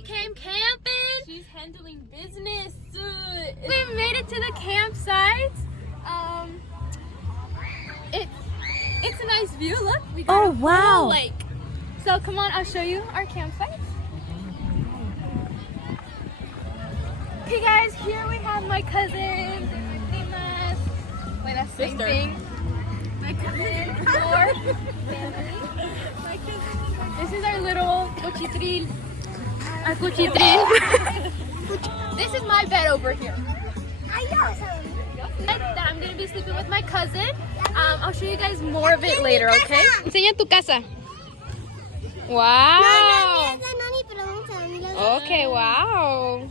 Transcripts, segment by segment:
we came camping. She's handling business. We made it to the campsite. It's a nice view. Look, we got a wow. lake. So come on, I'll show you our campsite. Okay, guys, here we have my cousins and my primas. Wait, that's the same thing. My cousin, Flor, family. This is our little cuchitril. Our cuchitril. This is my bed over here. That I'm gonna be sleeping with my cousin. I'll show you guys more of it later, okay? Enseña tu casa. Wow. Okay, wow.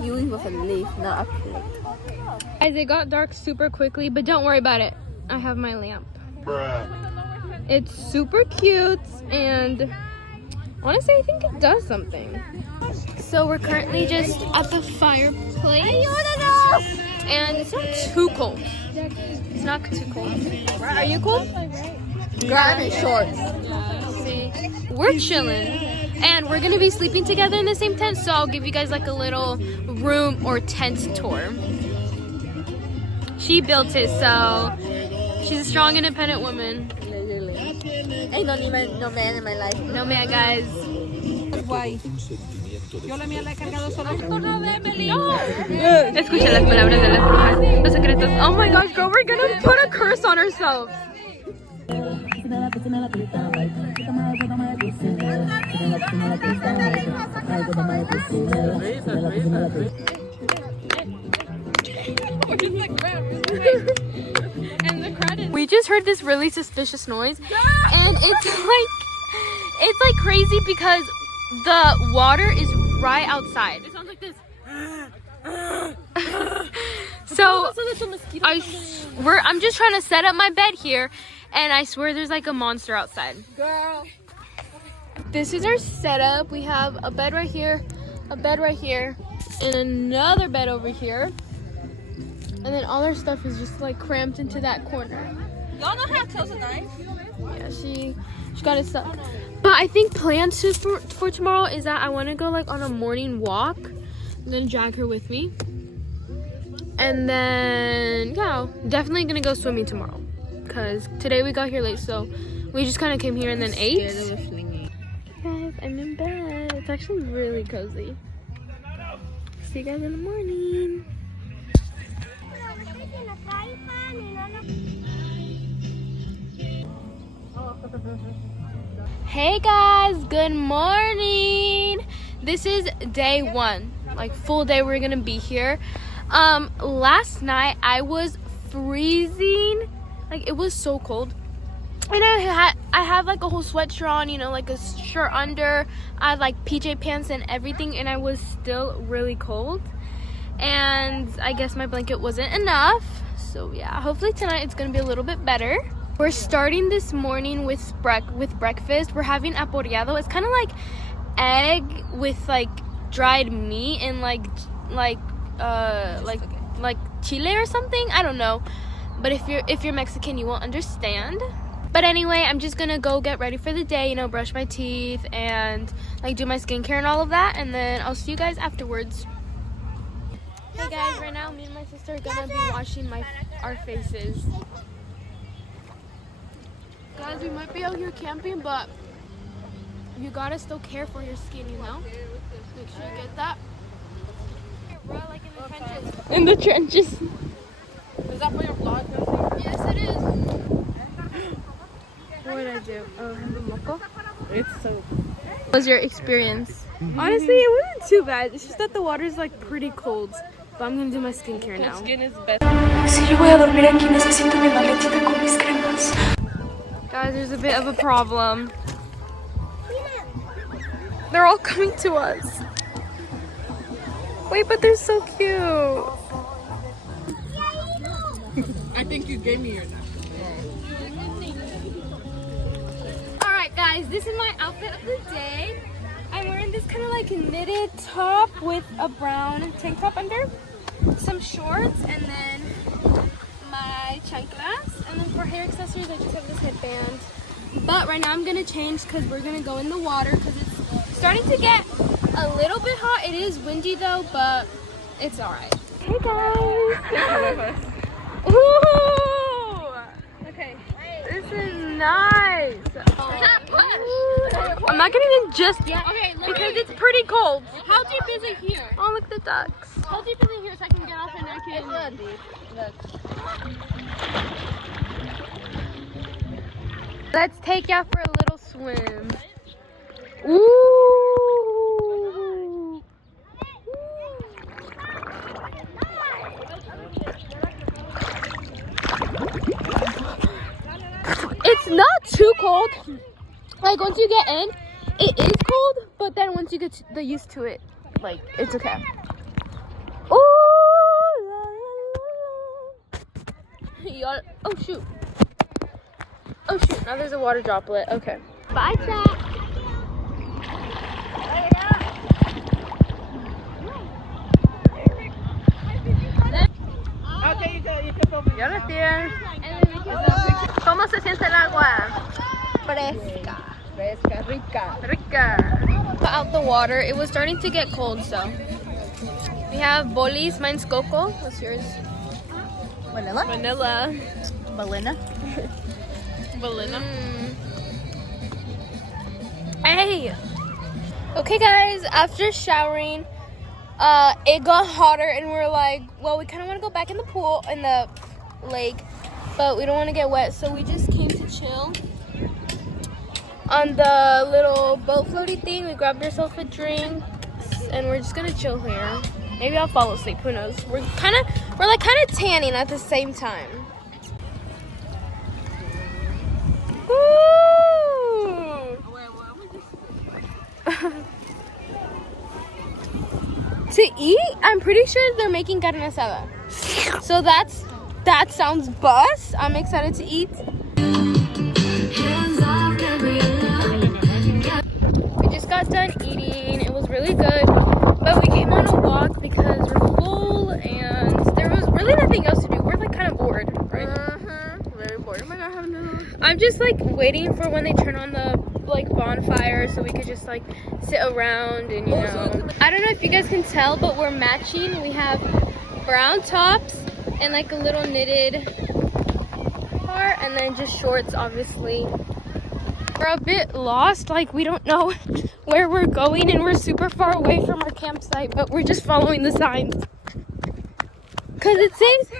You leave with a leaf, not a plate. Guys, it got dark super quickly, but don't worry about it. I have my lamp. It's super cute, and honestly, I think it does something. So we're currently just at the fireplace, and it's not too cold. It's not too cold. Are you cold? Grab in shorts. See, we're chilling, and we're gonna be sleeping together in the same tent. So I'll give you guys like a little room or tent tour. She built it, so she's a strong, independent woman. Ain't no man in my life. No man, guys. Guay. Yo la mía la he cargado solo. Escucha las palabras de las brujas. Los secretos. Oh my gosh, girl, we're gonna put a curse on ourselves. We just heard this really suspicious noise, and it's like crazy because the water is right outside. It sounds like this. So I'm just trying to set up my bed here, and I swear there's like a monster outside. Girl. This is our setup. We have a bed right here, a bed right here, and another bed over here. And then all our stuff is just like cramped into that corner. Y'all know how to close a knife? Yeah, she got it stuck. But I think plans for tomorrow is that I want to go like on a morning walk. I'm gonna drag her with me. And then yeah, definitely gonna go swimming tomorrow. Cause today we got here late, so we just kind of came here and then ate. Guys, I'm in bed. It's actually really cozy. See you guys in the morning. Hey guys, good morning. This is day one, like full day we're gonna be here. Last night I was freezing, like it was so cold, and I had like a whole sweatshirt on, you know, like a shirt under. I had like PJ pants and everything, and I was still really cold, and I guess my blanket wasn't enough. So yeah, hopefully tonight it's gonna be a little bit better. We're starting this morning with breakfast. We're having aporeado. It's kind of like egg with like dried meat and like chile or something. I don't know. But if you're Mexican, you won't understand. But anyway, I'm just gonna go get ready for the day. You know, brush my teeth and like do my skincare and all of that, and then I'll see you guys afterwards. Hey guys, right now me and my sister are gonna be washing our faces. Guys, we might be out here camping, but you gotta still care for your skin, you know? Make sure you get that. Bro, like in the trenches. In the trenches. Is that for your vlog? Yes, it is. What did I do? Moco? It's so... What was your experience? Honestly, it wasn't too bad. It's just that the water's like pretty cold. But I'm gonna do my skincare now. Skin is best. Si yo voy a dormir aquí, necesito mi maletita con mis cremas. Guys, there's a bit of a problem. They're all coming to us. Wait, but they're so cute. I think you gave me your knife. Alright guys, this is my outfit of the day. I'm wearing this kind of like knitted top with a brown tank top under, some shorts, and then my chanclas. And then for hair accessories, I just have this headband. But right now I'm gonna change because we're gonna go in the water because it's starting to get a little bit hot. It is windy though, but it's alright. Hey guys! Ooh! Okay, this is nice. I'm not getting in just yet because it's pretty cold. How deep is it here? Oh, look at the ducks. How deep is it here so I can get off and I can... It's not deep. Look. Let's take you out for a little swim. Ooh! It's not too cold. Like once you get in, it is cold, but then once you get used to it, like it's okay. Ooh! Y'all, oh shoot. Oh shoot, now there's a water droplet. Okay. Bye, Jack. Ya lo tienes. ¿Cómo se siente el agua? Fresca. Fresca, rica. Rica. Put out the water. It was starting to get cold, so. We have bolis. Mine's coco. What's yours? Vanilla? Vanilla. Balena. Vanilla. Hey! Okay, guys, after showering, it got hotter, and we're like, well, we kind of want to go back in the pool, in the lake, but we don't want to get wet, so we just came to chill on the little boat floaty thing. We grabbed ourselves a drink, and we're just gonna chill here. Maybe I'll fall asleep, who knows. We're like kind of tanning at the same time. Ooh! To eat, I'm pretty sure they're making carne asada. So that sounds bust. I'm excited to eat. We just got done eating. It was really good. But we came on a walk because we're full and there was really nothing else to do. We're like kind of bored, right? Very bored. Oh my god, I have no. I'm just like waiting for when they turn on the like bonfire so we could just like sit around and you know. I don't know if you guys can tell, but we're matching. We have brown tops and like a little knitted part and then just shorts, obviously. We're a bit lost, like we don't know where we're going and we're super far away from our campsite, but we're just following the signs. Cause it says,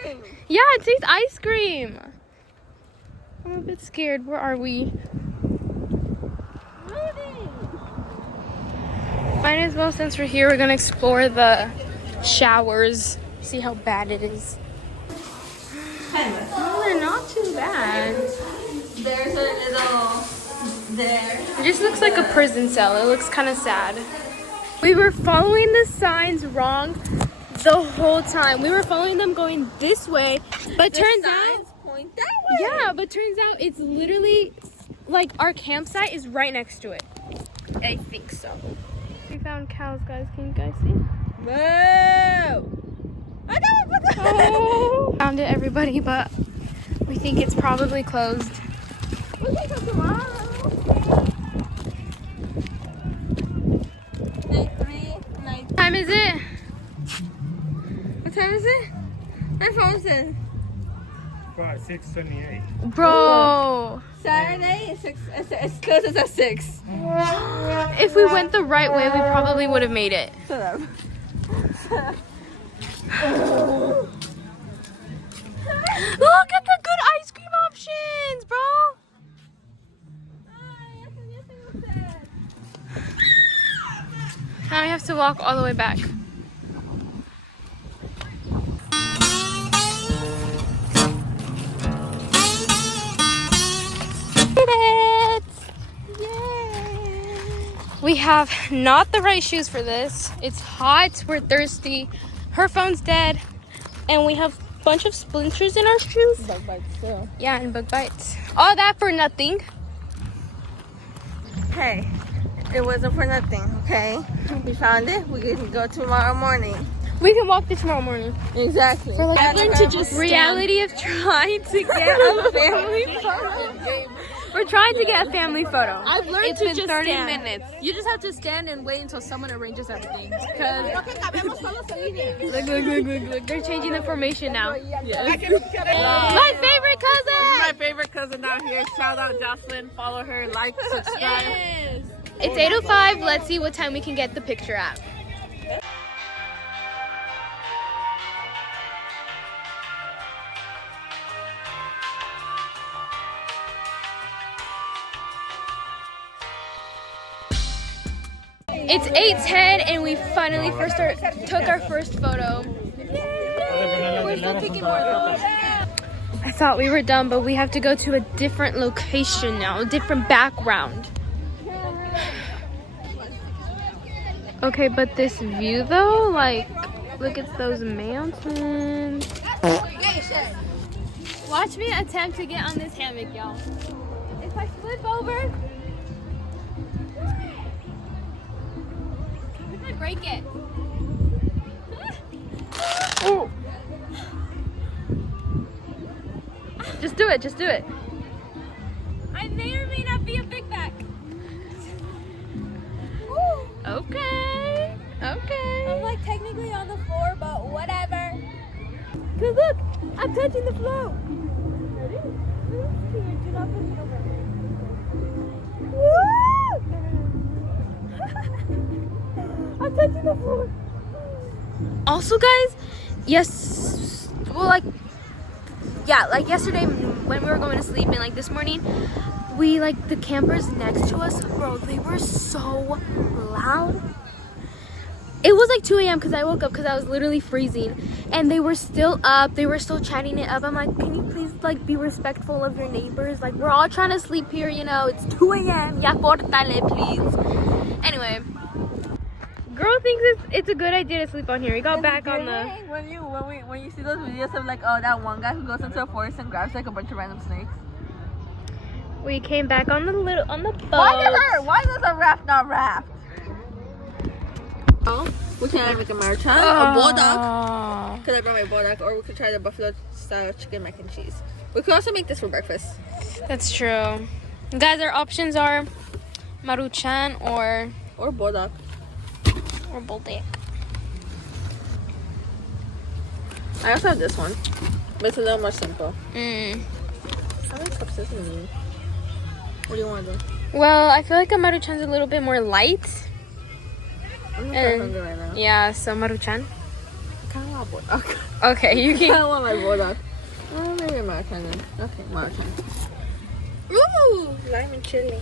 yeah, it says ice cream. I'm a bit scared. Where are we? Might as well, since we're here, we're gonna explore the showers, see how bad it is. Oh, they're not too bad. There's a little there. It just looks like a prison cell. It looks kind of sad. We were following the signs wrong the whole time. We were following them going this way, but turns out, Point that way. yeah, but turns out it's literally like our campsite is right next to it. I think so. We found cows, guys. Can you guys see? Whoa! Oh. Found it, everybody, but we think it's probably closed. We'll take them tomorrow. Night 3, night. What time is it? What time is it? My phone says 6:28. Bro. Saturday. It's closes at 6. If we went the right way, we probably would have made it. Shut up. Look at the good ice cream options, bro. Now we have to walk all the way back. Did it! Yay! We have not the right shoes for this. It's hot, we're thirsty, her phone's dead, and we have a bunch of splinters in our shoes. Bug bites too. Yeah, and bug bites. All that for nothing. Hey, it wasn't for nothing, okay? We found it. We can go tomorrow morning. We can walk this tomorrow morning. Exactly. For like I've learned to just reality of trying to get a family photo. We're trying to get a family photo. I've learned It's to been just 30 stand. minutes. You just have to stand and wait until someone arranges everything. Because Look. They're changing the formation now. my My favorite cousin! My favorite cousin down here. Shout out Jocelyn. Follow her, like, subscribe. It's 8:05. Let's see what time we can get the picture at. It's 8:10 and we finally took our first photo. we're still taking more though. I thought we were done, but we have to go to a different location now, a different background. Okay, but this view though, like, look at those mountains. Watch me attempt to get on this hammock, y'all. If I flip over, if I break it. Ooh. Just do it, just do it. I may or may not be a big back. Okay, okay. I'm like technically on the floor, but whatever. Cause look, I'm touching the floor. Ready? Do not put me over. Woo! I'm touching the floor. Also, guys, yes, well, like yesterday when we were going to sleep and like this morning, we, like, the campers next to us, bro, they were so loud. It was like 2 a.m. because I woke up because I was literally freezing, and they were still up, they were still chatting it up. I'm like, can you please, like, be respectful of your neighbors? Like, we're all trying to sleep here, you know, it's 2 a.m. Ya córtale, please. Anyway, girl thinks it's a good idea to sleep on here. We got back on the... When you see those videos of like, oh, that one guy who goes into a forest and grabs like a bunch of random snakes. We came back on the boat. Why does a raft not raft? Oh, we can either make a marchand, a bulldog. Could I bring my bulldog, or we could try the buffalo style chicken mac and cheese. We could also make this for breakfast. That's true. Guys, our options are maruchan or bulldog. bulldog. I also have this one, but it's a little more simple. How many cups is it? What do you want to do? Well, I feel like a maruchan's a little bit more light. I'm not hungry right now. Yeah, so maruchan. I kind of want bulldog. Okay, you I can. kind of want my bulldog. Oh, maybe a marchand then. Okay, marchand. Ooh, lime and chili.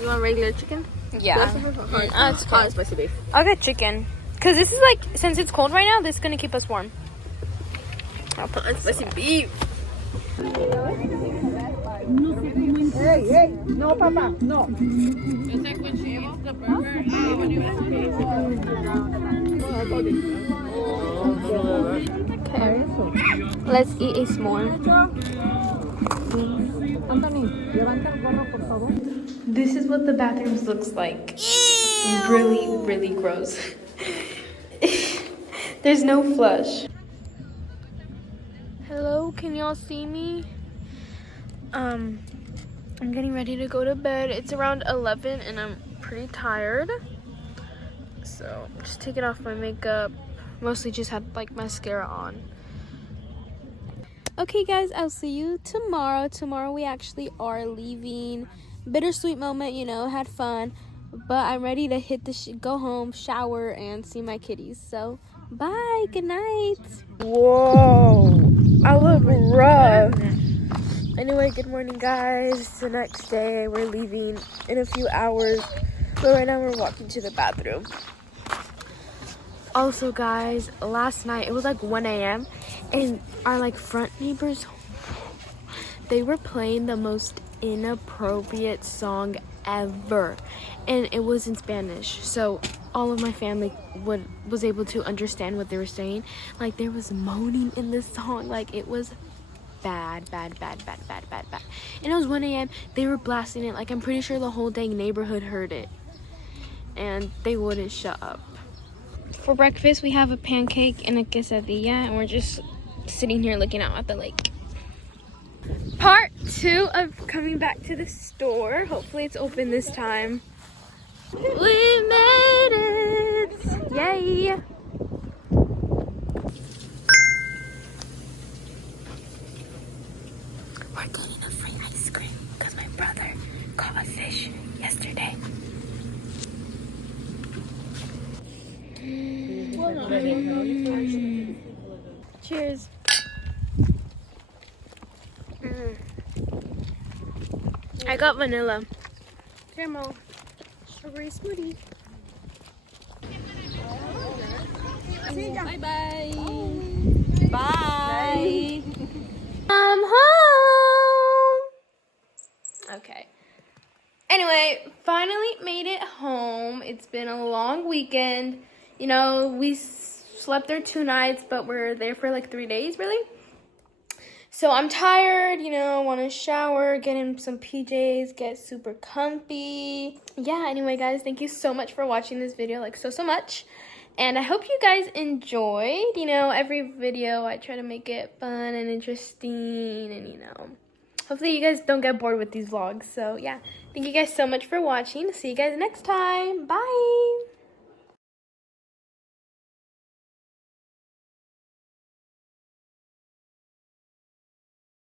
You want regular chicken? Yeah. It's hot spicy beef. I'll get chicken. Because this is like, since it's cold right now, this is going to keep us warm. I'll put Hot spicy beef. Hey, no, papa, no. It's like when she eats the burger. Let's eat a s'more. Anthony, levanta el gorro, por favor. This is what the bathrooms looks like. Really, really gross. There's no flush. Hello, can y'all see me? I'm getting ready to go to bed. It's around 11 and I'm pretty tired. So just taking off my makeup. Mostly just had like mascara on. Okay guys, I'll see you tomorrow. Tomorrow we actually are leaving. Bittersweet moment, you know, had fun. But I'm ready to hit the go home, shower, and see my kitties. So, bye, good night. Whoa, I look rough. Anyway, good morning guys. It's the next day. We're leaving in a few hours. But right now we're walking to the bathroom. Also guys, last night, it was like 1 a.m. and our like front neighbors, they were playing the most inappropriate song ever, and it was in Spanish, so all of my family was able to understand what they were saying. Like, there was moaning in the song, like it was bad, and it was 1 a.m. They were blasting it, like I'm pretty sure the whole dang neighborhood heard it, and they wouldn't shut up. For breakfast we have a pancake and a quesadilla, and we're just sitting here looking out at the lake. Part 2 of coming back to the store. Hopefully it's open this time. We made it! Yay! We're getting a free ice cream because my brother caught a fish yesterday. Cheers. I got vanilla. Caramel. Strawberry smoothie. Bye-bye. Bye. I'm home. Okay. Anyway, finally made it home. It's been a long weekend. You know, we slept there 2 nights, but we're there for like 3 days, really. So I'm tired, you know, want to shower, get in some PJs, get super comfy. Yeah, anyway, guys, thank you so much for watching this video, like so much. And I hope you guys enjoyed. You know, every video I try to make it fun and interesting, and you know, hopefully you guys don't get bored with these vlogs. So yeah, thank you guys so much for watching. See you guys next time. Bye.